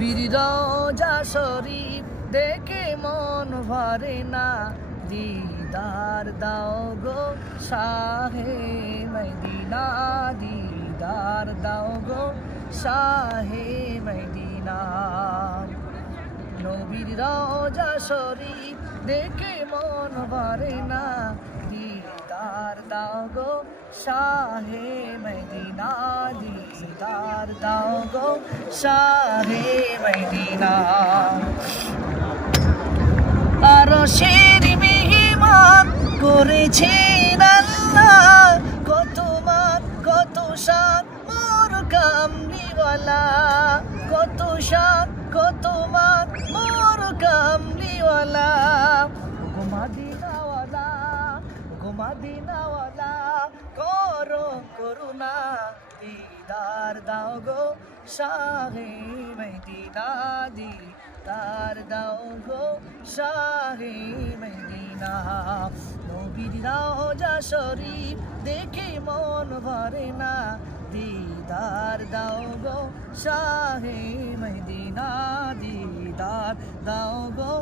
নবীর রোজা শরীফ দেখে মন ভরে না। দিদার দাও গো শাহে মদিনা, দিদার দাও গো শাহে মদিনা। নবীর রোজা শরীফ দেখে মন ভরে না। দিদার দাও গো, শাহে মদিনা দিদার দাও গো, শাহে মদিনা। আর শের মেহমান করেছেন আল্লাহ, কত মান, কত শান, মোর কামলিওয়ালা। কত শান, কত মান মোর কামলিওয়ালা ঘুমা দিনাওয়ালা ঘুমা দিনাওয়ালা করো করুণা দিদার দাও গো শাহে মদিনা দিদার দাও গো শাহে মদিনা নবীর রাজা শরীফ দেখে মন ভরে না দিদার দাও গো শাহে মদিনা দিদার দাও গো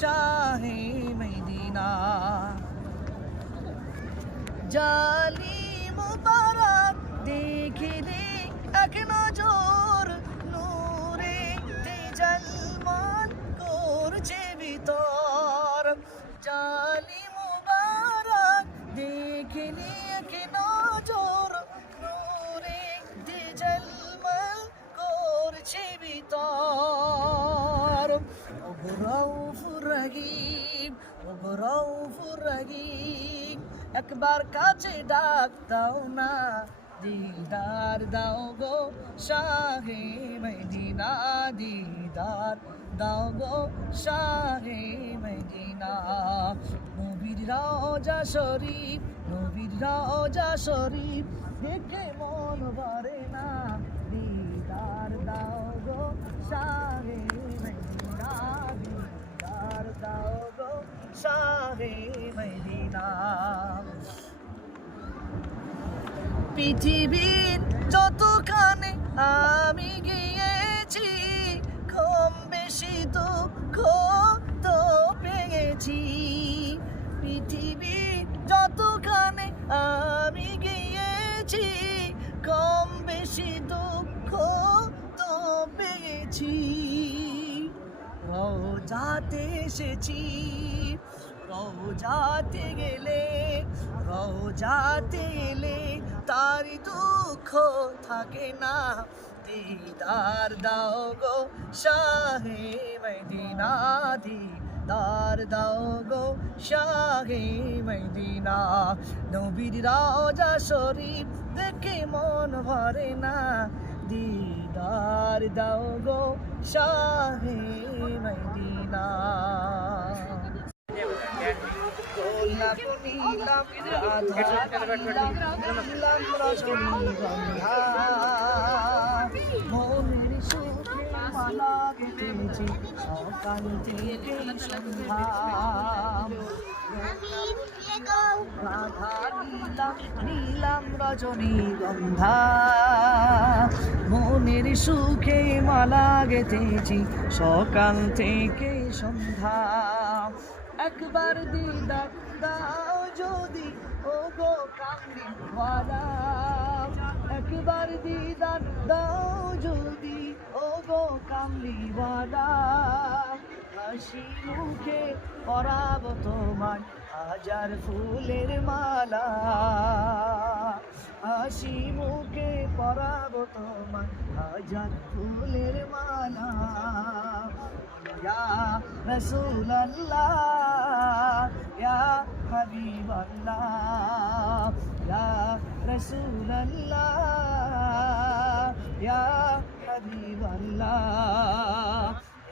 শাহে মদিনা। জালি মুবারক দেখিলে একবার কাছে ডাক দাও না দিদার দাও গো শাহে মদিনা দিদার দাও গো শাহে মদিনা। নবীর রাজা শরীফ, নবীর রাজা শরীফ, দেখে মন ভরে না দিদার দাও গো শাহে পৃথিবীর যতখানে আমি গিয়েছি, কম বেশি দুঃখ তো পেয়েছি। পৃথিবীর যতখানে আমি গিয়েছি, কম বেশি দুঃখ তো পেয়েছি। রোজাতে এসেছি। রোজাতে গেলে, রোজাতে এলে তার দুঃখ থাকে না। দিদার দাও গো শাহে মদিনা, দিদার দাও গো শাহে মদিনা। নবীর রাজা শরীফ দেখে মন ভরে না। দিদার দাও গো শাহে মদিনা মনের সুখে মালা গেঁথেছি সকাল থেকে রাধা রজনীগন্ধা মনের সুখে মালা গেঁথেছি সকাল থেকে সন্ধ্যা। একবার দিদার দাও যদি ও গো একবার দিদার দাও যদি ও গো কামলিওয়ালা হাসি মুখে পরাব তোমার হাজার ফুলের মালা। হাসি মুখে পরাব তোমার হাজার ফুলের মালা। ইয়া রসুল আল্লাহ ইয়া হাবিব আল্লাহ ইয়া রসুল আল্লাহ ইয়া হাবিব আল্লাহ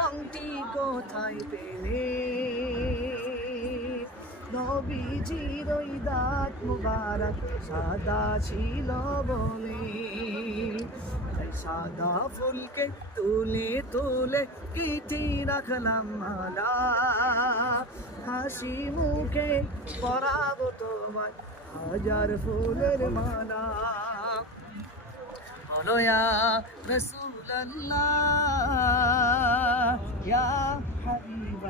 ফুলটি কোথায় পেলে? নবীজির ওই দাঁত মুবারক সাদা ছিল বলে। সাদা ফুলকে তুলে তুলে কিটি রাখলাম মালা। হাসি মুখে পরাবো তোমার হাজার ফুলের মালা। বলো ইয়া Ya Habib